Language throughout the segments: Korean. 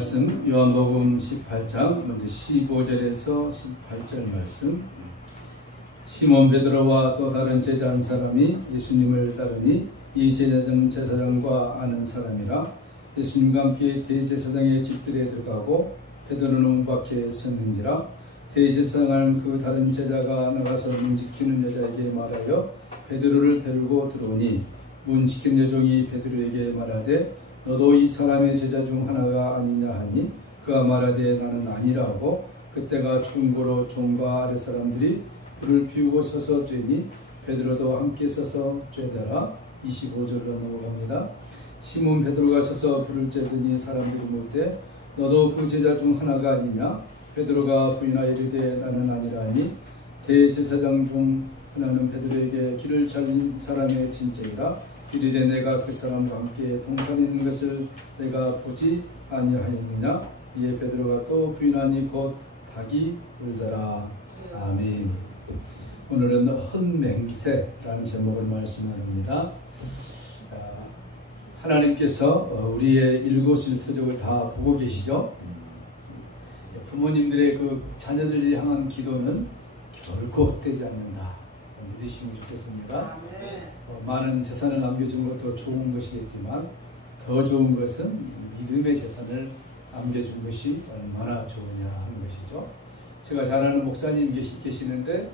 말씀 요한복음 18장 먼저 15절에서 18절 말씀. 시몬 베드로와 또 다른 제자 한 사람이 예수님을 따르니 이 제사장과 아는 사람이라. 예수님과 함께 대제사장의 집들에 들어가고 베드로는 문 밖에 섰는지라. 대제사장을 그 다른 제자가 나가서 문 지키는 여자에게 말하여 베드로를 데리고 들어오니 문 지키는 여종이 베드로에게 말하되 너도 이 사람의 제자 중 하나가 아니냐 하니 그가 말하되 나는 아니라고. 그때가 추운 고로 종과 아랫사람들이 불을 피우고 서서 쬐니 베드로도 함께 서서 쬐더라. 25절로 넘어갑니다. 시몬 베드로가 서서 불을 쬐더니 사람들이 묻되 너도 그 제자 중 하나가 아니냐. 베드로가 부인하여 이르되 나는 아니라 하니 대제사장 중 하나는 베드로에게 길을 잘린 사람의 진짜이라. 이르되 내가 그 사람과 함께 동산에 있는 것을 내가 보지 아니하였느냐. 이에 베드로가 또 부인하니 곧 닭이 울더라. 아멘. 오늘은 헌맹세라는 제목을 말씀합니다. 하나님께서 우리의 일거수일투족을 다 보고 계시죠. 부모님들의 그 자녀들을 향한 기도는 결코 헛되지 않는다. 믿으시면 좋겠습니다. 많은 재산을 남겨준 것도 좋은 것이겠지만 더 좋은 것은 믿음의 재산을 남겨준 것이 얼마나 좋으냐 하는 것이죠. 제가 잘 아는 목사님 계시는데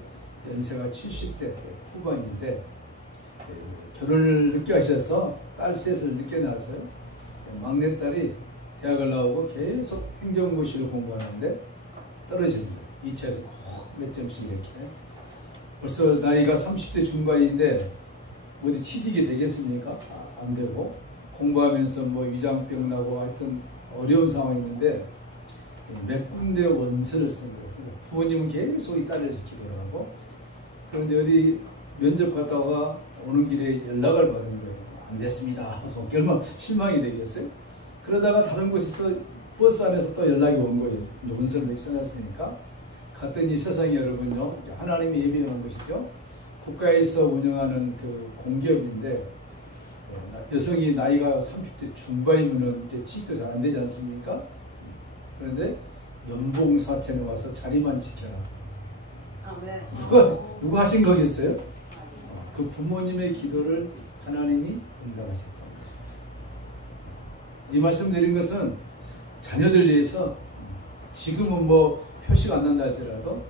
연세가 70대 후반인데 결혼을 늦게 하셔서 딸 셋을 늦게 낳았어요. 막내딸이 대학을 나오고 계속 행정고시를 공부하는데 떨어집니다. 2차에서 꼭 몇 점씩 이렇게. 벌써 나이가 30대 중반인데 어디 취직이 되겠습니까? 안 되고 공부하면서 뭐 위장병 나고 하여튼 어려운 상황인데 몇 군데 원서를 쓴 거예요. 부모님은 계속 이 딸을 지키려고 하고. 그런데 어디 면접 갔다가 오는 길에 연락을 받은 거예요. 안 됐습니다. 결국 실망이 되겠어요. 그러다가 다른 곳에서 버스 안에서 또 연락이 온 거예요. 원서를 이렇게 써놨으니까. 갔더니 세상에 여러분요, 하나님이 예비한 것이죠. 국가에서 운영하는 그 공기업인데 여성이 나이가 30대 중반이면 이제 취직도 잘 안 되지 않습니까? 그런데 연봉 사채에 와서 자리만 지켜라. 누가 하신 거겠어요? 그 부모님의 기도를 하나님이 응답하셨다. 이 말씀 드린 것은 자녀들 위해서 지금은 뭐 표시가 안 난다 할지라도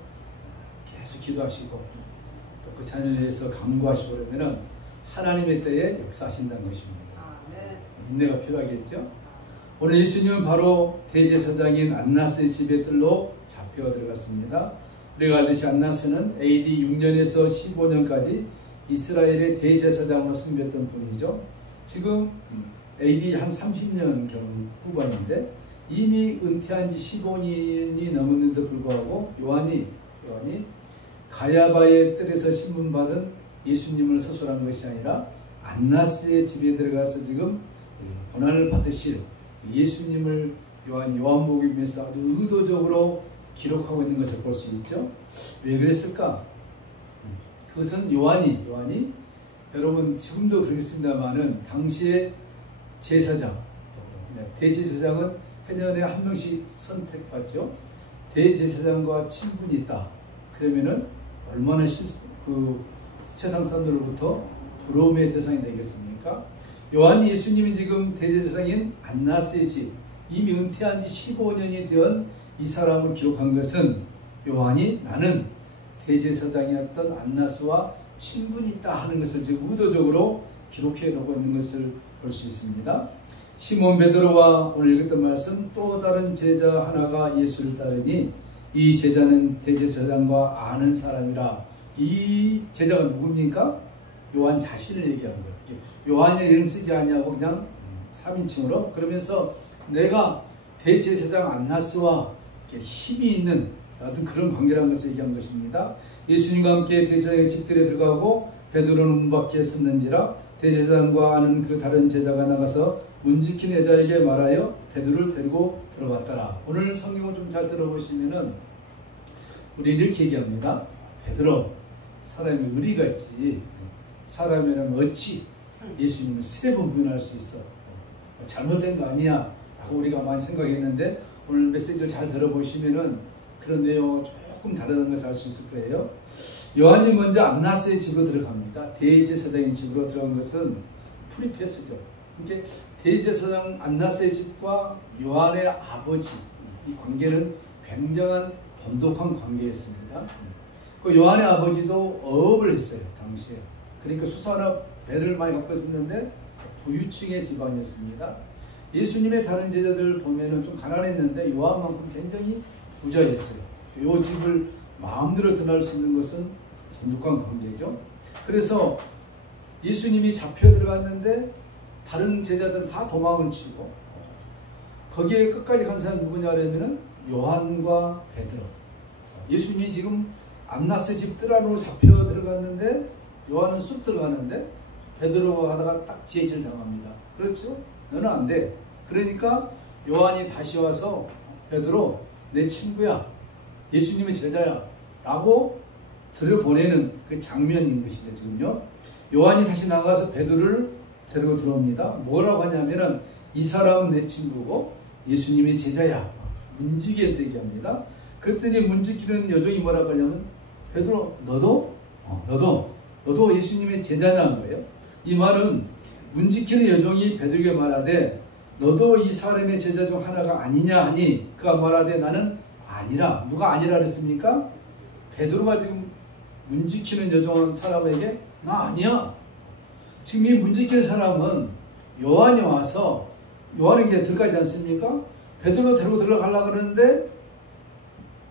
계속 기도하시고 또 그 자녀를 위해서 간구하시고 그러면은 하나님의 때에 역사하신다는 것입니다. 인내가 필요하겠죠? 오늘 예수님은 바로 대제사장인 안나스의 집에 뜰로 잡혀 들어갔습니다. 우리가 알듯이 안나스는 AD 6년에서 15년까지 이스라엘의 대제사장으로 섬겼던 분이죠. 지금 AD 한 30년 후반인데 이미 은퇴한 지 15년이 넘었는데도 불구하고 요한이 가야바의 뜰에서 신문받은 예수님을 서술한 것이 아니라 안나스의 집에 들어가서 지금 고난을 받으실 예수님을 요한복음에서 아주 의도적으로 기록하고 있는 것을 볼 수 있죠. 왜 그랬을까? 그것은 요한이 여러분 지금도 그렇습니다만은 당시의 제사장, 대제사장은 해년에 한 명씩 선택받죠. 대제사장과 친분이 있다. 그러면은 얼마나 세상 사람들로부터 부러움의 대상이 되겠습니까? 요한이 예수님이 지금 대제사장인 안나스의 집, 이미 은퇴한 지 15년이 된 이 사람을 기록한 것은 요한이 나는 대제사장이었던 안나스와 친분이 있다 하는 것을 지금 의도적으로 기록해 놓고 있는 것을 볼 수 있습니다. 시몬 베드로와 오늘 읽었던 말씀 또 다른 제자 하나가 예수를 따르니 이 제자는 대제사장과 아는 사람이라. 이 제자가 누굽니까? 요한 자신을 얘기한 거예요. 요한의 이름 쓰지 아니하고 그냥 3인칭으로 그러면서 내가 대제사장 안나스와 힘이 있는 어떤 그런 관계라는 것을 얘기한 것입니다. 예수님과 함께 대제사장의 집들에 들어가고 베드로는 문 밖에 섰는지라. 대제사장과 아는 그 다른 제자가 나가서 문 지키는 여자에게 말하여 베드로를 데리고 들어갔더라. 오늘 성경을 좀 잘 들어보시면은 우리 이렇게 얘기합니다. 베드로, 사람이 의리가 있지 사람이라면 어찌 예수님을 3번 부인할 수 있어? 잘못된 거 아니야? 라고 우리가 많이 생각했는데 오늘 메시지를 잘 들어보시면은 그런 내용은 조금 다른 것을 알 수 있을 거예요. 요한이 먼저 안나스의 집으로 들어갑니다. 대제사장의 집으로 들어간 것은 프리패스죠. 이게 대제사장 안나스의 집과 요한의 아버지 이 관계는 굉장한 돈독한 관계였습니다. 그 요한의 아버지도 어업을 했어요, 당시에. 그러니까 수산업 배를 많이 갖고 있었는데 부유층의 집안이었습니다. 예수님의 다른 제자들 보면은 좀 가난했는데 요한만큼 굉장히 부자였어요. 이 집을 마음대로 드날 수 있는 것은 돈독한 관계죠. 그래서 예수님이 잡혀 들어갔는데 다른 제자들은 다 도망을 치고 거기에 끝까지 간 사람이 누구냐 하면은 요한과 베드로. 예수님이 지금 안나스 집 뜰 안으로 잡혀 들어갔는데 요한은 쑥 들어가는데 베드로가 하다가 딱 지혜질 당합니다. 그렇죠? 너는 안 돼. 그러니까 요한이 다시 와서 베드로 내 친구야. 예수님의 제자야. 라고 들여보내는 그 장면인 것이죠. 지금요. 요한이 다시 나가서 베드로를 데리고 들어옵니다. 뭐라고 하냐면은 이 사람은 내 친구고 예수님의 제자야. 문지기에 얘기합니다. 그랬더니 문지기는 여종이 뭐라고 하냐면 베드로 너도 예수님의 제자냐 한 거예요. 이 말은 문지키는 여종이 베드로에게 말하되 너도 이 사람의 제자 중 하나가 아니냐 하니 그가 말하되 나는 아니라. 누가 아니라 그랬습니까? 베드로가 지금 문지키는 여종 사람에게 나 아니야. 지금 이 문지키는 사람은 요한이 와서 요한이 이제 들어가지 않습니까? 베드로 데리고 들어가려고 그러는데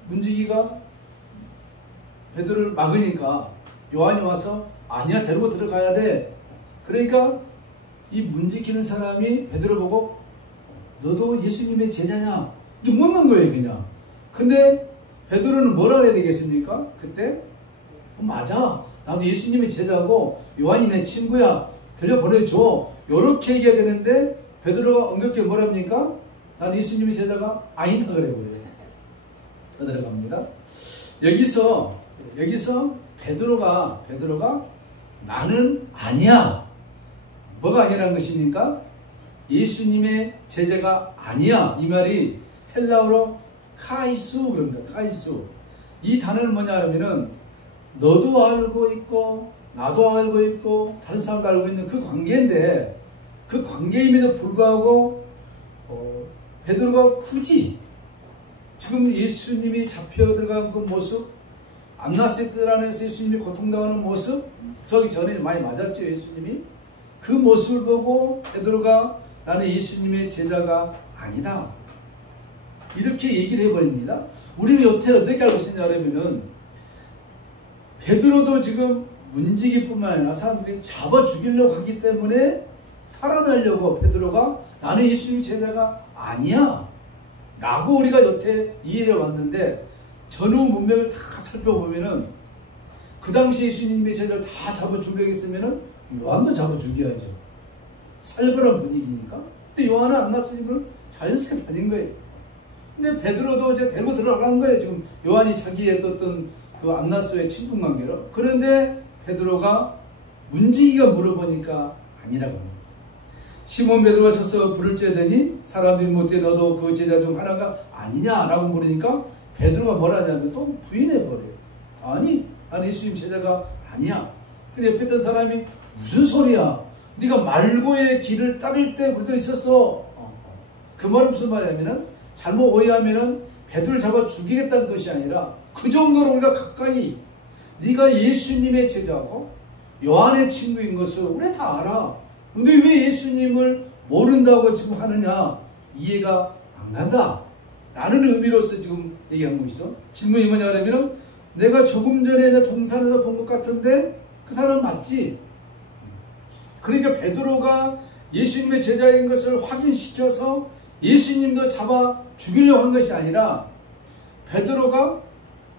문지기가 베드로를 막으니까 요한이 와서 아니야 데리고 들어가야 돼. 그러니까 이 문지키는 사람이 베드로 보고 너도 예수님의 제자냐? 이렇게 묻는 거예요 그냥. 근데 베드로는 뭐라 그래야 되겠습니까? 그때 맞아 나도 예수님의 제자고 요한이 내 친구야 들려보내줘 이렇게 얘기해야 되는데 베드로가 엉겁게 뭐라 합니까? 난 예수님의 제자가 아니다 그래 버려요. 들어갑니다. 여기서 베드로가 나는 아니야. 뭐가 아니라는 것입니까? 예수님의 제자가 아니야. 이 말이 헬라어로 카이수 그럽니다. 카이수. 이 단어는 뭐냐 하면은 너도 알고 있고 나도 알고 있고 다른 사람도 알고 있는 그 관계인데 그 관계임에도 불구하고 베드로가 굳이 지금 예수님이 잡혀 들어간 그 모습 암나스 뜰 안에서 예수님이 고통당하는 모습 저기 전에 많이 맞았죠. 예수님이 그 모습을 보고 베드로가 나는 예수님의 제자가 아니다 이렇게 얘기를 해버립니다. 우리는 여태 어떻게 알고 있느냐면은 베드로도 지금 문지기뿐만 아니라 사람들이 잡아 죽이려고 하기 때문에 살아나려고 베드로가 나는 예수님 제자가 아니야 라고 우리가 여태 이해해 왔는데 전후 문맥을 다 살펴보면은 그 당시 예수님의 제자를 다 잡아 죽이려고 했으면은 요한도 잡아 죽여야죠. 살벌한 분위기니까. 근데 요한은 안나스님을 자연스럽게 다닌 거예요. 근데 베드로도 이제 데리고 들어간 거예요. 지금 요한이 자기의 어떤 그 안나스의 친분 관계로. 그런데 베드로가 문지기가 물어보니까 아니라고 합니다. 시몬 베드로가 서서 불을 쬐더니 사람들이 못해 너도 그 제자 중 하나가 아니냐라고 물으니까 베드로가 뭐라 하냐면 또 부인해버려요. 아니 나는 예수님 제자가 아니야. 근데 옆에 있던 사람이 무슨 소리야. 네가 말고의 길을 따를 때 우리도 있었어. 그 말은 무슨 말이냐면은 잘못 오해하면은 베드로를 잡아 죽이겠다는 것이 아니라 그 정도로 우리가 가까이 네가 예수님의 제자고 요한의 친구인 것을 우리 다 알아. 근데 왜 예수님을 모른다고 지금 하느냐 이해가 안 간다 라는 의미로서 지금 얘기한 것이죠. 질문이 뭐냐 하면 내가 조금 전에 내 동산에서 본 것 같은데 그 사람 맞지? 그러니까 베드로가 예수님의 제자인 것을 확인시켜서 예수님도 잡아 죽이려고 한 것이 아니라 베드로가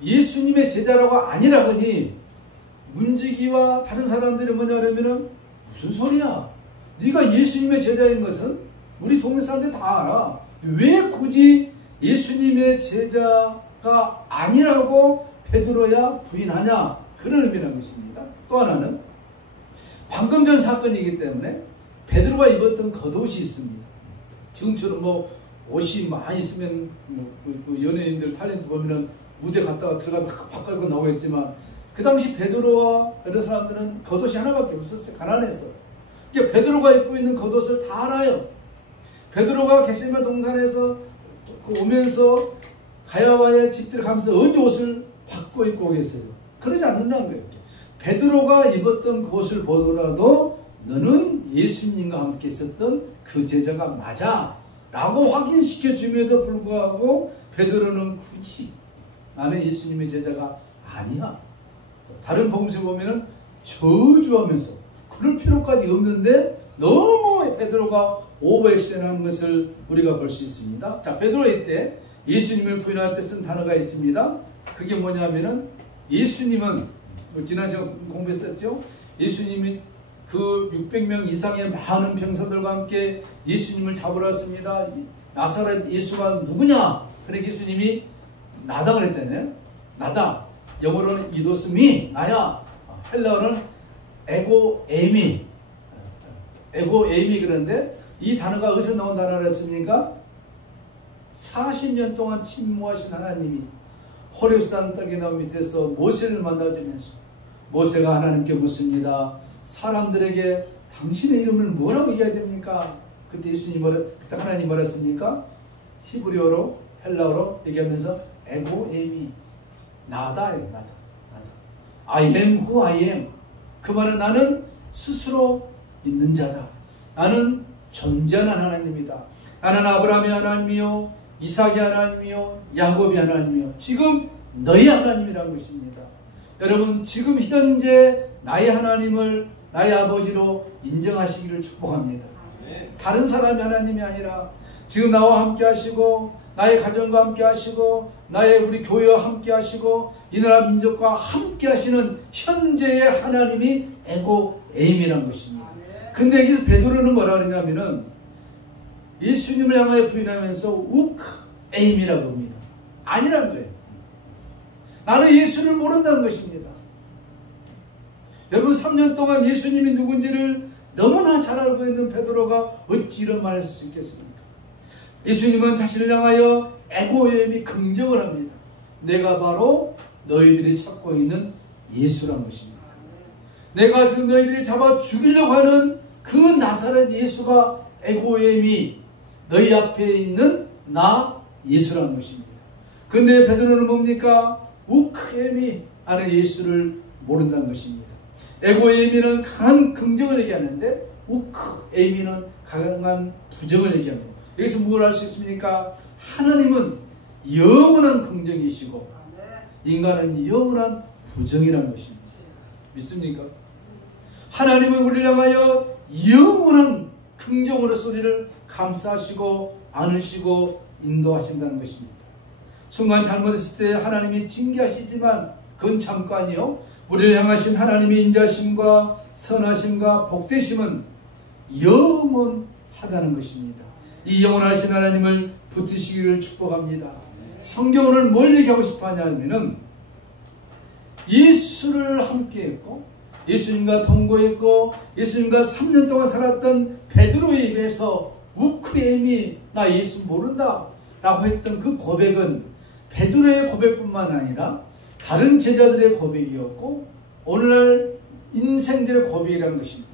예수님의 제자라고 아니라 하니 문지기와 다른 사람들이 뭐냐 하면은 무슨 소리야? 네가 예수님의 제자인 것은 우리 동네 사람들이 다 알아. 왜 굳이 예수님의 제자가 아니라고 베드로야 부인하냐? 그런 의미라는 것입니다. 또 하나는 방금 전 사건이기 때문에 베드로가 입었던 겉옷이 있습니다. 지금처럼 뭐 옷이 많이 있으면 그 연예인들 탤런트 보면은 무대 갔다가 들어가다 바꿔 나오겠지만 그 당시 베드로와 여러 사람들은 겉옷이 하나밖에 없었어요. 가난했어요. 그러니까 베드로가 입고 있는 겉옷을 다 알아요. 베드로가 겟세마네 동산에서 오면서 가야와의 집들에 가면서 언제 옷을 바꿔 입고 오겠어요? 그러지 않는다는 거예요. 베드로가 입었던 그 옷을 보더라도 너는 예수님과 함께 있었던 그 제자가 맞아 라고 확인시켜 줌에도 불구하고 베드로는 굳이 나는 예수님의 제자가 아니야. 다른 복음서에 보면은 저주하면서 그럴 필요까지 없는데 너무 베드로가 오버액션하는 것을 우리가 볼 수 있습니다. 자, 베드로의 때 예수님을 부인할 때 쓴 단어가 있습니다. 그게 뭐냐면은 예수님은 지난 시간 공부했었죠. 예수님이 그 600명 이상의 많은 병사들과 함께 예수님을 잡으러 왔습니다. 나사렛 예수가 누구냐? 그래 예수님이 나다 그랬잖아요. 나다. 영어로는 이도스미 나야. 헬라어는 에고에미 그런데 이 단어가 어디서 나온 단어였습니까? 40년 동안 침묵하신 하나님이 호렙산 떡이나무 밑에서 모세를 만나주면서 모세가 하나님께 묻습니다. 사람들에게 당신의 이름을 뭐라고 얘기해야 됩니까? 그때 그때 하나님 뭐랬습니까? 히브리어로 헬라어로 얘기하면서 에고에미 나다예요. 나다. I am who I am. 그 말은 나는 스스로 있는 자다. 나는 존재하는 하나님이다. 나는 아브라함의 하나님이요 이삭의 하나님이요 야곱의 하나님이요 지금 너희 하나님이라는 것입니다. 여러분 지금 현재 나의 하나님을 나의 아버지로 인정하시기를 축복합니다. 다른 사람의 하나님이 아니라 지금 나와 함께 하시고 나의 가정과 함께 하시고 나의 우리 교회와 함께 하시고 이 나라 민족과 함께 하시는 현재의 하나님이 에고에임이라는 것입니다. 근데 여기서 베드로는 뭐라 그러냐면은 예수님을 향하여 부인하면서 우크에임이라고 합니다. 아니라는 거예요. 나는 예수를 모른다는 것입니다. 여러분 3년 동안 예수님이 누군지를 너무나 잘 알고 있는 베드로가 어찌 이런 말을 할 수 있겠습니까? 예수님은 자신을 향하여 에고에임이 긍정을 합니다. 내가 바로 너희들이 찾고 있는 예수란 것입니다. 내가 지금 너희들이 잡아 죽이려고 하는 그 나사렛 예수가 에고에임이 너희 앞에 있는 나 예수라는 것입니다. 그런데 베드로는 뭡니까? 우크에임이 아는 예수를 모른다는 것입니다. 에고에임이는 강한 긍정을 얘기하는데 우크에임이는 강한 부정을 얘기합니다. 여기서 무엇을 알 수 있습니까? 하나님은 영원한 긍정이시고 인간은 영원한 부정이라는 것입니다. 믿습니까? 하나님은 우리를 향하여 영원한 긍정으로서 우리를 감싸시고 안으시고 인도하신다는 것입니다. 순간 잘못했을 때 하나님이 징계하시지만 그건 잠깐이요. 우리를 향하신 하나님의 인자심과 선하심과 복되심은 영원하다는 것입니다. 이 영원하신 하나님을 붙드시기를 축복합니다. 성경을 뭘 얘기하고 싶어 하냐면은 예수를 함께 했고 예수님과 동거했고 예수님과 3년 동안 살았던 베드로의 입에서 우크에임이 나 예수 모른다 라고 했던 그 고백은 베드로의 고백뿐만 아니라 다른 제자들의 고백이었고 오늘날 인생들의 고백이라는 것입니다.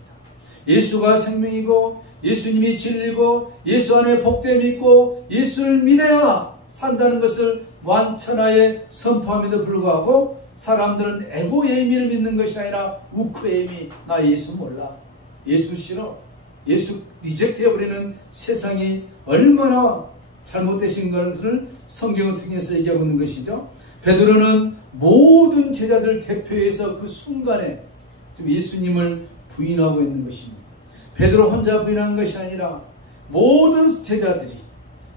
예수가 생명이고 예수님이 진리고 예수 안에 복됨이 있고 예수를 믿어야 산다는 것을 완천하에 선포함에도 불구하고 사람들은 에고에임을 믿는 것이 아니라 우크에임이 나 예수 몰라 예수 싫어 예수 리젝트해버리는 세상이 얼마나 잘못되신 것을 성경을 통해서 얘기하고 있는 것이죠. 베드로는 모든 제자들 대표해서 그 순간에 지금 예수님을 부인하고 있는 것입니다. 베드로 혼자 부인하는 것이 아니라 모든 제자들이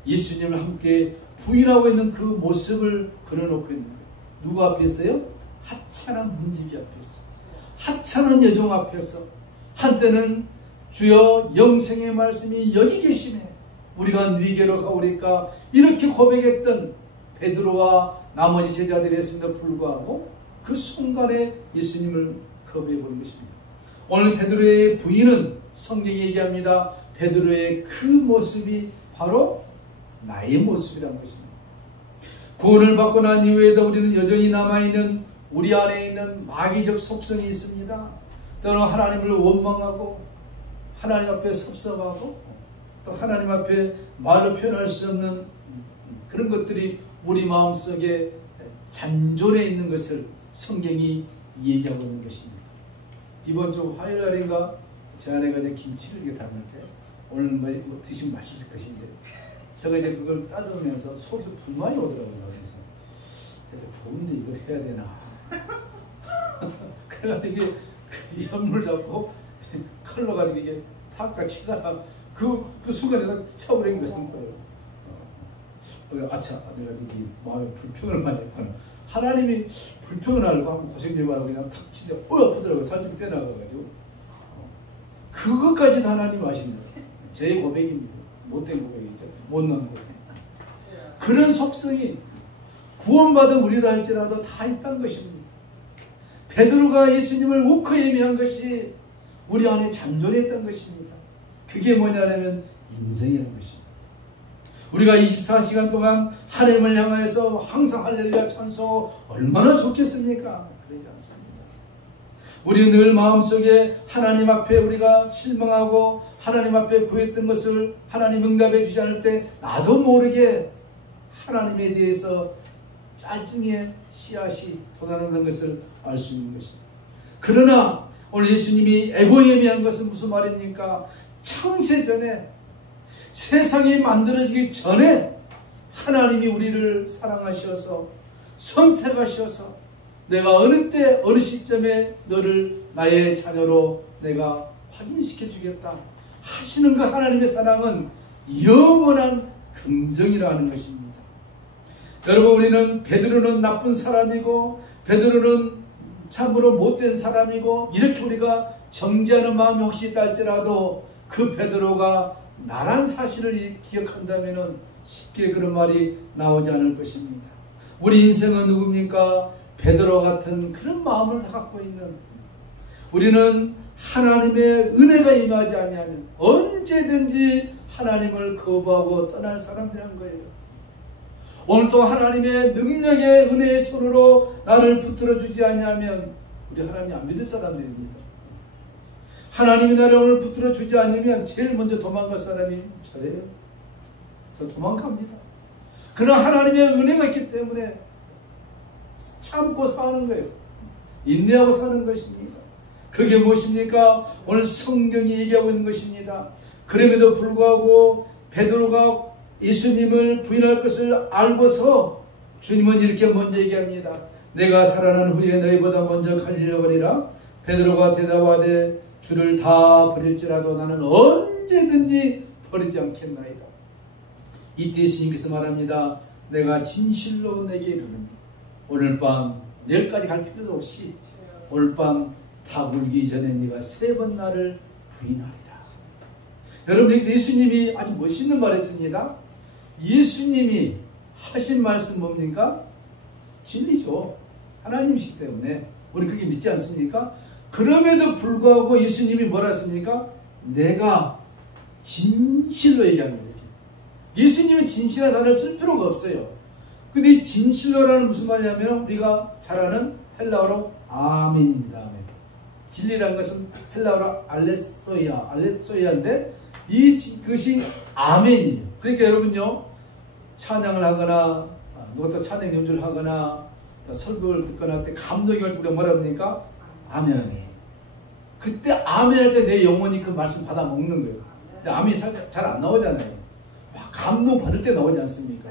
예수님을 함께 부인하고 있는 그 모습을 그려놓고 있는 거예요. 누구 앞에서요? 하찮은 문지기 앞에서, 하찮은 여종 앞에서 한때는 주여 영생의 말씀이 여기 계시네 우리가 네게로 가오리까 이렇게 고백했던 베드로와 나머지 제자들이 했음에도 불구하고 그 순간에 예수님을 거부해버린 것입니다. 오늘 베드로의 부인은 성경이 얘기합니다. 베드로의 그 모습이 바로 나의 모습이란 것입니다. 구원을 받고 난 이후에도 우리는 여전히 남아있는 우리 안에 있는 마귀적 속성이 있습니다. 또는 하나님을 원망하고 하나님 앞에 섭섭하고 또 하나님 앞에 말로 표현할 수 없는 그런 것들이 우리 마음속에 잔존해 있는 것을 성경이 얘기하고 있는 것입니다. 이번 주 화요일 날인가 제 아내가 이제 김치를 이렇게 담는데 오늘 뭐 드시면 맛있을 것인데 제가 이제 그걸 따르면서 속에서 불만이 오더라고요. 그래서 더운데 이걸 해야 되나 그래가지고 이게 연물 잡고 칼로 가지고 이게 탁탁 치다가 그 순간에 쳐버린 것은 아차 내가 이게 마음에 불평을 많이 했구나. 하나님이 불평을 하려고 하고 고생 좀 하고 그냥 탁 치는데 아프더라고요. 살짝 떼나가가지고 그것까지도 하나님 아십니다. 제 고백입니다. 못된 고백이죠. 못난 고백. 그런 속성이 구원받은 우리도 할지라도 다 있다는 것입니다. 베드로가 예수님을 우커 예비한 것이 우리 안에 잔존했던 것입니다. 그게 뭐냐면 인생이라는 것입니다. 우리가 24시간 동안 하나님을 향하여서 항상 할렐루야 찬송 얼마나 좋겠습니까? 그러지 않습니다. 우리는 늘 마음속에 하나님 앞에 우리가 실망하고 하나님 앞에 구했던 것을 하나님 응답해 주지 않을 때 나도 모르게 하나님에 대해서 짜증의 씨앗이 돋아나는 것을 알 수 있는 것입니다. 그러나 오늘 예수님이 에고예미한 것은 무슨 말입니까? 창세전에 세상이 만들어지기 전에 하나님이 우리를 사랑하셔서 선택하셔서 내가 어느 때 어느 시점에 너를 나의 자녀로 내가 확인시켜 주겠다 하시는 그 하나님의 사랑은 영원한 긍정이라는 것입니다. 여러분 우리는 베드로는 나쁜 사람이고 베드로는 참으로 못된 사람이고 이렇게 우리가 정죄하는 마음이 혹시 있다 할지라도 그 베드로가 나란 사실을 기억한다면 쉽게 그런 말이 나오지 않을 것입니다. 우리 인생은 누굽니까? 베드로 같은 그런 마음을 다 갖고 있는 우리는 하나님의 은혜가 임하지 아니하면 언제든지 하나님을 거부하고 떠날 사람들이란 거예요. 오늘 또 하나님의 능력의 은혜의 손으로 나를 붙들어 주지 않냐면 우리 하나님 안 믿을 사람들입니다. 하나님이 나를 오늘 붙들어 주지 않으면 제일 먼저 도망갈 사람이 저예요. 저 도망갑니다. 그러나 하나님의 은혜가 있기 때문에 참고 사는 거예요. 인내하고 사는 것입니다. 그게 무엇입니까? 오늘 성경이 얘기하고 있는 것입니다. 그럼에도 불구하고 베드로가 예수님을 부인할 것을 알고서 주님은 이렇게 먼저 얘기합니다. 내가 살아난 후에 너희보다 먼저 갈리려 하리라. 베드로가 대답하되 주를 다 버릴지라도 나는 언제든지 버리지 않겠나이다. 이때 예수님께서 말합니다. 내가 진실로 내게 이르노니 오늘 밤 내일까지 갈 필요도 없이 오늘 밤 다 울기 전에 네가 3번 나를 부인하리라. 여러분 여기서 예수님이 아주 멋있는 말 했습니다. 예수님이 하신 말씀 뭡니까? 진리죠. 하나님이시기 때문에 우리 그게 믿지 않습니까? 그럼에도 불구하고 예수님이 뭐라 했습니까? 내가 진실로 얘기합니다. 예수님은 진실한 단어를 쓸 필요가 없어요. 근데 이 진실로라는 무슨 말이냐면 우리가 잘 아는 헬라어로 아멘입니다. 아멘. 진리라는 것은 헬라어로 알레소이아인데 그것이 아멘이에요. 그러니까 여러분요 찬양을 하거나 누가 또 찬양 연주를 하거나 설교를 듣거나 할 때 감동이 올 때 우리가 뭐라 합니까? 아멘 아멘. 그때 아멘 할 때 내 영혼이 그 말씀 받아 먹는 거예요. 근데 아멘이 잘 안 나오잖아요. 막 감동 받을 때 나오지 않습니까?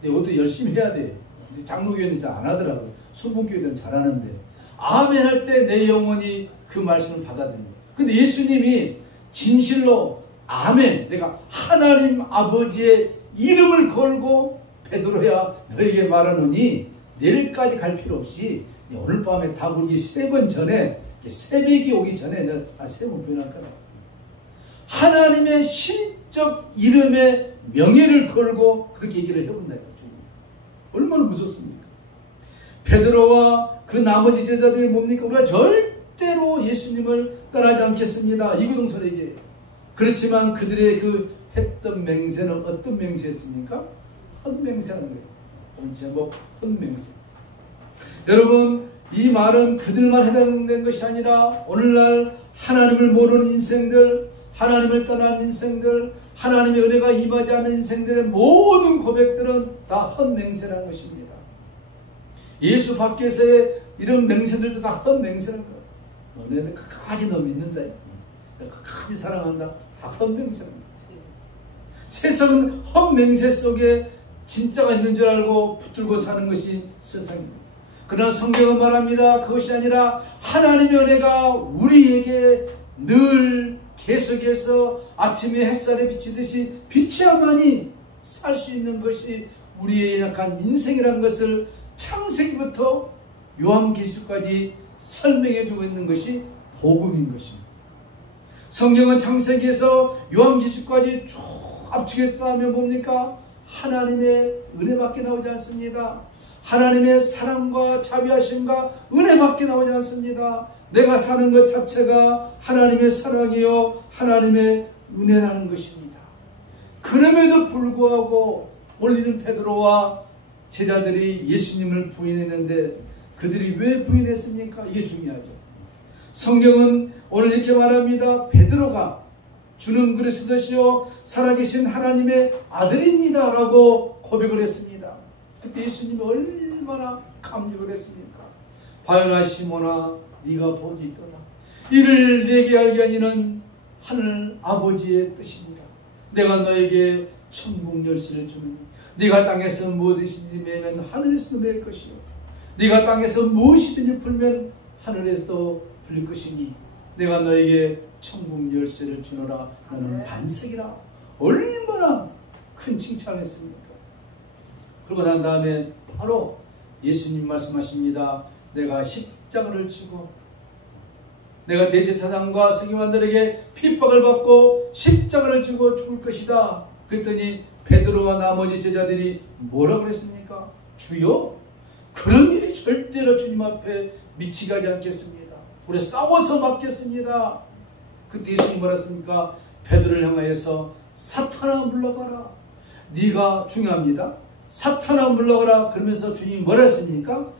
근데 이것도 열심히 해야 돼. 장로교회는 잘 안 하더라고요. 수봉교회는 잘하는데 아멘 할 때 내 영혼이 그 말씀을 받아들여요. 근데 예수님이 진실로 아멘, 내가 하나님 아버지의 이름을 걸고 베드로야 너에게 말하노니 내일까지 갈 필요 없이 오늘 밤에 다 울기 3번 전에 새벽이 오기 전에 내가 3번 부인할 거다. 하나님의 신적 이름의 명예를 걸고 그렇게 얘기를 해본다. 얼마나 무섭습니까? 베드로와 그 나머지 제자들이 뭡니까? 우리가 절대로 예수님을 떠나지 않겠습니다. 이구동설에게. 그렇지만 그들의 그 했던 맹세는 어떤 맹세였습니까? 헛맹세하는 거예요. 오늘 제목 헛맹세. 여러분, 이 말은 그들만 해당된 것이 아니라 오늘날 하나님을 모르는 인생들, 하나님을 떠난 인생들, 하나님의 은혜가 임하지 않는 인생들의 모든 고백들은 다 헛맹세라는 것입니다. 예수 밖에서의 이런 맹세들도 다 헛맹세라는 거예요. 내가 끝까지 너 믿는다, 내가 끝까지 사랑한다, 다 헛맹세라는 거예요. 세상은 헛맹세 속에 진짜가 있는 줄 알고 붙들고 사는 것이 세상입니다. 그러나 성경은 말합니다. 그것이 아니라 하나님의 은혜가 우리에게 늘 계속해서 아침에 햇살에 비치듯이 비치야만이 살 수 있는 것이 우리의 약한 인생이라는 것을 창세기부터 요한계시까지 설명해 주고 있는 것이 복음인 것입니다. 성경은 창세기에서 요한계시까지 쭉 압축해서 하면 뭡니까? 하나님의 은혜밖에 나오지 않습니다. 하나님의 사랑과 자비하심과 은혜밖에 나오지 않습니다. 내가 사는 것 자체가 하나님의 사랑이요 하나님의 은혜라는 것입니다. 그럼에도 불구하고 올리는 베드로와 제자들이 예수님을 부인했는데 그들이 왜 부인했습니까? 이게 중요하죠. 성경은 오늘 이렇게 말합니다. 베드로가 주는 그리스도시요 살아계신 하나님의 아들입니다 라고 고백을 했습니다. 그때 예수님이 얼마나 감격을 했습니까? 바요나 시몬아 네가 복이 있도다. 이를 내게 알게 하니는 하늘 아버지의 뜻입니다. 내가 너에게 천국 열쇠를 주느니 네가 땅에서 무엇이든지 매면 하늘에서도 맬 것이요 네가 땅에서 무엇이든지 풀면 하늘에서도 풀릴 것이니 내가 너에게 천국 열쇠를 주노라. 너는 반석이라. 얼마나 큰 칭찬했습니까? 그러고 난 다음에 바로 예수님 말씀하십니다. 내가 십자가를 지고 내가 대제사장과 서기관들에게 핍박을 받고 십자가를 지고 죽을 것이다. 그랬더니 베드로와 나머지 제자들이 뭐라고 그랬습니까? 주여, 그런 일이 절대로 주님 앞에 미치게 하지 않겠습니다. 우리 싸워서 맞겠습니다. 그때 예수님이 뭐라 했습니까? 베드로를 향하여서 사탄아 물러가라. 네가 중요합니다. 사탄아 물러가라. 그러면서 주님이 뭐라 했습니까?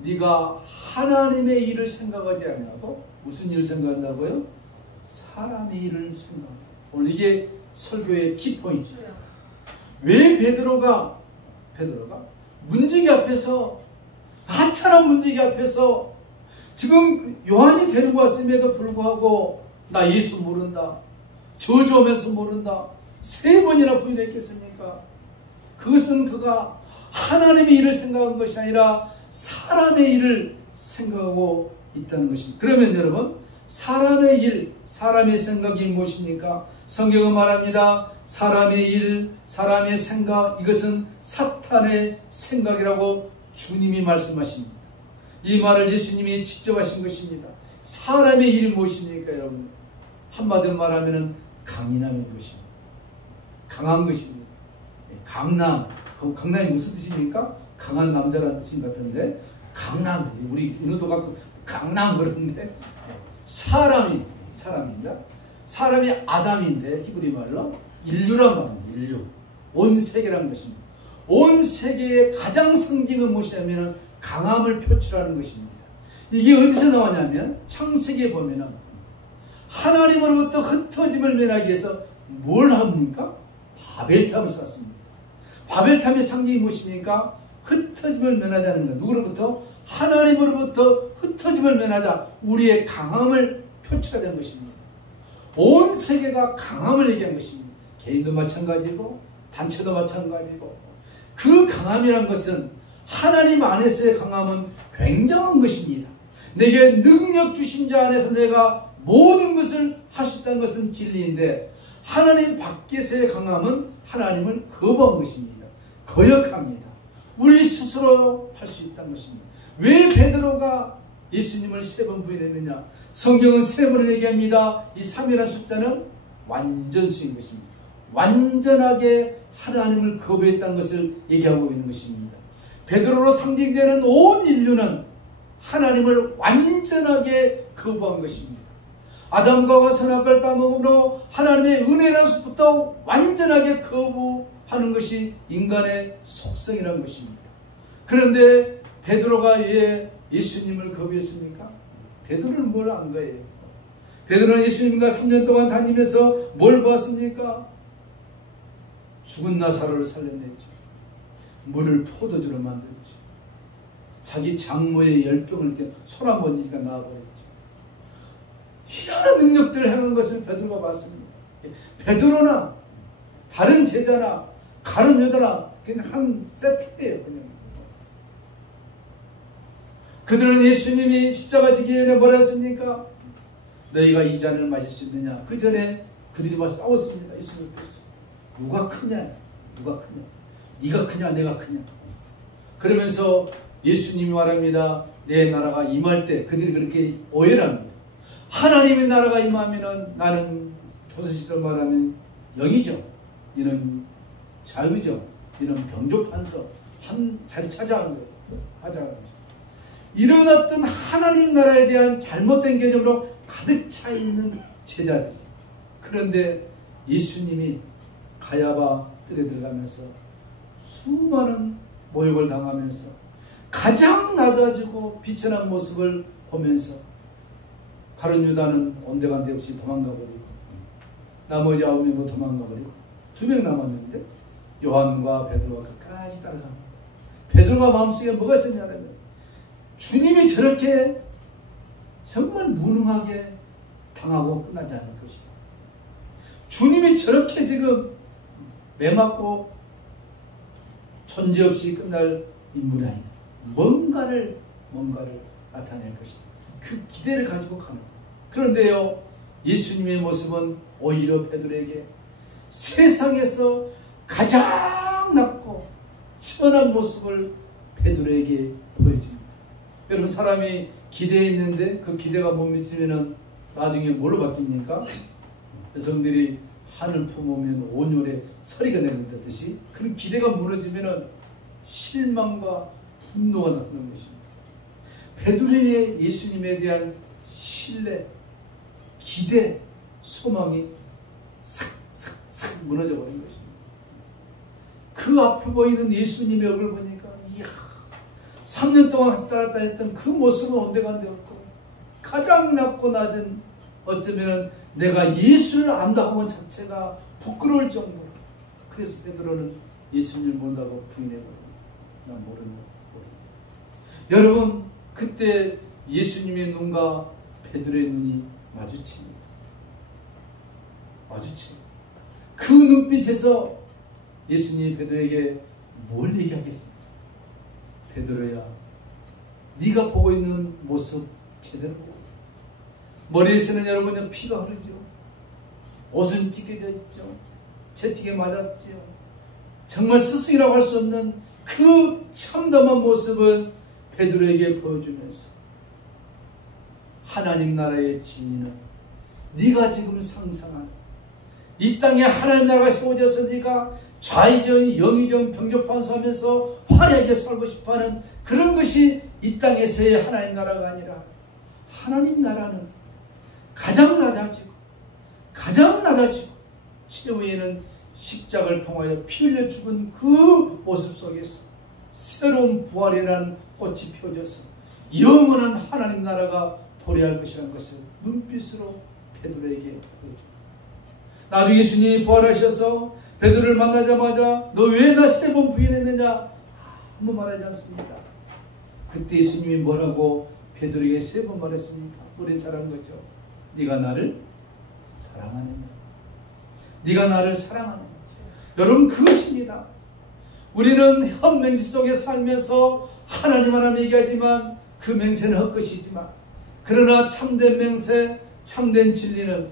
네가 하나님의 일을 생각하지 않냐고? 무슨 일을 생각한다고요? 사람의 일을 생각한다. 오늘 이게 설교의 키포인트입니다. 왜 베드로가 문지기 앞에서, 하찮은 문지기 앞에서 지금 요한이 데리고 왔음에도 불구하고 나 예수 모른다, 저주하면서 모른다, 3번이나 부인했겠습니까? 그것은 그가 하나님의 일을 생각한 것이 아니라 사람의 일을 생각하고 있다는 것입니다. 그러면 여러분, 사람의 일, 사람의 생각이 무엇입니까? 성경은 말합니다. 사람의 일, 사람의 생각, 이것은 사탄의 생각이라고 주님이 말씀하십니다. 이 말을 예수님이 직접 하신 것입니다. 사람의 일이 무엇입니까, 여러분? 한마디로 말하면 강인함인 것입니다. 강한 것입니다. 강남, 강남이 무슨 뜻입니까? 강한 남자라는 뜻인 것 같은데, 강남, 우리 은호도 갖고 강남 그러는데, 사람입니다. 사람이 아담인데 히브리 말로 인류란 말입니다. 인류, 온 세계라는 것입니다. 온 세계의 가장 상징은 무엇이냐면 강함을 표출하는 것입니다. 이게 어디서 나왔냐면 창세기에 보면은 하나님으로부터 흩어짐을 면하기 위해서 뭘 합니까? 바벨탑을 쌓습니다. 바벨탑의 상징이 무엇입니까? 흩어짐을 면하자는 것. 누구로부터? 하나님으로부터 흩어짐을 면하자. 우리의 강함을 표출하자는 것입니다. 온 세계가 강함을 얘기한 것입니다. 개인도 마찬가지고 단체도 마찬가지고 그 강함이란 것은 하나님 안에서의 강함은 굉장한 것입니다. 내게 능력 주신 자 안에서 내가 모든 것을 할 수 있다는 것은 진리인데 하나님 밖에서의 강함은 하나님을 거부한 것입니다. 거역합니다. 우리 스스로 할 수 있다는 것입니다. 왜 베드로가 예수님을 3번 부인했느냐? 성경은 3번을 얘기합니다. 이 3이라는 숫자는 완전수인 것입니다. 완전하게 하나님을 거부했다는 것을 얘기하고 있는 것입니다. 베드로로 상징되는 온 인류는 하나님을 완전하게 거부한 것입니다. 아담과 하와 선악과를 따먹음으로 하나님의 은혜로부터 완전하게 거부하는 것이 인간의 속성이라는 것입니다. 그런데 베드로가 왜 예수님을 거부했습니까? 베드로는 뭘 안 거예요? 베드로는 예수님과 3년 동안 다니면서 뭘 보았습니까? 죽은 나사로를 살려냈죠. 물을 포도주로 만들었죠. 자기 장모의 열병을 이렇게 손 한 번 쥐니까 나와버렸죠. 희한한 능력들을 행한 것을 베드로가 봤습니다. 베드로나 다른 제자나 가룟 유다나 그냥 한 세트예요. 그냥. 그들은 예수님이 십자가 지기 전에 뭐라 했습니까? 너희가 이 잔을 마실 수 있느냐? 그 전에 그들이 막 싸웠습니다. 예수님께서 누가 크냐? 누가 크냐? 네가 크냐? 내가 크냐? 그러면서 예수님이 말합니다. 내 나라가 임할 때 그들이 그렇게 오해를 합니다. 하나님의 나라가 임하면은 나는 조선시대로 말하면 영이죠. 이는 자유죠. 이는 병조판서 한 자리 하자는 거죠. 이런 어떤 하나님 나라에 대한 잘못된 개념으로 가득 차 있는 제자들. 그런데 예수님이 가야바 뜰에 들어가면서 수많은 모욕을 당하면서 가장 낮아지고 비천한 모습을 보면서 가룟 유다는 온데간데 없이 도망가버리고 나머지 9명도 도망가버리고 2명 남았는데 요한과 베드로가 끝까지 따라갑니다. 베드로가 마음속에 뭐가 있었냐면 주님이 저렇게 정말 무능하게 당하고 끝나지 않을 것이다. 주님이 저렇게 지금 매맞고 존재 없이 끝날 인물이 아니다. 뭔가를 나타낼 것이다. 그 기대를 가지고 가는 거예요. 그런데요, 예수님의 모습은 오히려 베드로에게 세상에서 가장 낮고 천한 모습을 베드로에게 보여줍니다. 여러분, 사람이 기대했는데 그 기대가 못 미치면 나중에 뭘로 바뀝니까? 여성들이 한을 품으면 온열에 서리가 내린다듯이 그런 기대가 무너지면 실망과 분노가 나타나는 것입니다. 베드로의 예수님에 대한 신뢰, 기대, 소망이 싹 무너져 버린 것입니다. 그 앞에 보이는 예수님의 얼굴 보니까 이야, 3년 동안 같이 따랐다 했던 그 모습은 온데간데 없고 가장 낮고 낮은, 어쩌면 내가 예수를 안다고 하는 자체가 부끄러울 정도로. 그래서 베드로는 예수님을 본다고 부인해버립니다. 난 모른다. 여러분, 그때 예수님의 눈과 베드로의 눈이 마주칩니다. 그 눈빛에서 예수님이 베드로에게 뭘 얘기하겠습니까? 베드로야, 네가 보고 있는 모습 제대로 보고, 머리에서는 여러분 피가 흐르죠. 옷은 찢겨져 있죠. 채찍에 맞았죠. 정말 스승이라고 할 수 없는 그 참담한 모습을 베드로에게 보여주면서 하나님 나라의 진리는 네가 지금 상상하는 이 땅에 하나님 나라가 세워졌으니까 좌이정 영이정 병조판서하면서 화려하게 살고 싶어하는 그런 것이 이 땅에서의 하나님 나라가 아니라, 하나님 나라는 가장 낮아지고 최후에는 십자가를 통하여 피 흘려 죽은 그 모습 속에서 새로운 부활이라는 꽃이 펴져서 영원한 하나님 나라가 도래할 것이라는 것을 눈빛으로 베드로에게 보여줍니다. 나중에 예수님이 부활하셔서 베드로를 만나자마자 너 왜 나 3번 부인했느냐 아무 말하지 않습니다. 그때 예수님이 뭐라고 베드로에게 3번 말했습니까? 우린 잘한 거죠. 네가 나를 사랑하느냐. 네가 나를 사랑하느냐. 여러분, 그것입니다. 우리는 현 맹세 속에 살면서 하나님 얘기하지만 그 맹세는 헛것이지만, 그러나 참된 맹세, 참된 진리는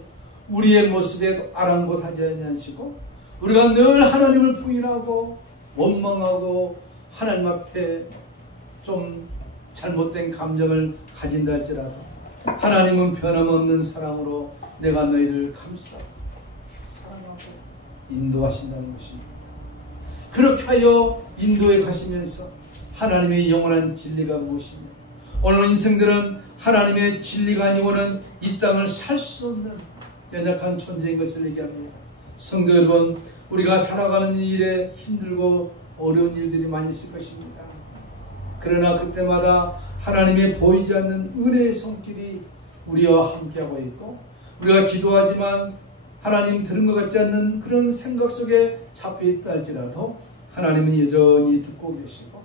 우리의 모습에 아랑곳하지 않으시고 우리가 늘 하나님을 부인하고 원망하고 하나님 앞에 좀 잘못된 감정을 가진다 할지라도 하나님은 변함없는 사랑으로 내가 너희를 감싸고 사랑하고 인도하신다는 것입니다. 그렇게 하여 인도에 가시면서 하나님의 영원한 진리가 무엇이냐, 오늘 인생들은 하나님의 진리가 아니고는 이 땅을 살 수 없는 연약한 존재인 것을 얘기합니다. 성도 여러분, 우리가 살아가는 일에 힘들고 어려운 일들이 많이 있을 것입니다. 그러나 그때마다 하나님의 보이지 않는 은혜의 손길이 우리와 함께하고 있고, 우리가 기도하지만 하나님 들은 것 같지 않는 그런 생각 속에 잡혀있다 할지라도 하나님은 여전히 듣고 계시고,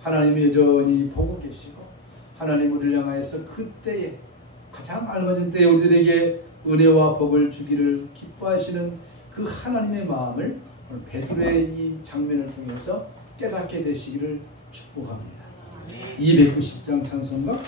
하나님은 여전히 보고 계시고, 하나님 우리를 향하여서 그때에 가장 알맞은 때에 우리들에게 은혜와 복을 주기를 기뻐하시는 그 하나님의 마음을 오늘 베드로의 이 장면을 통해서 깨닫게 되시기를 축복합니다. 290장 찬송가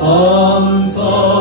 감사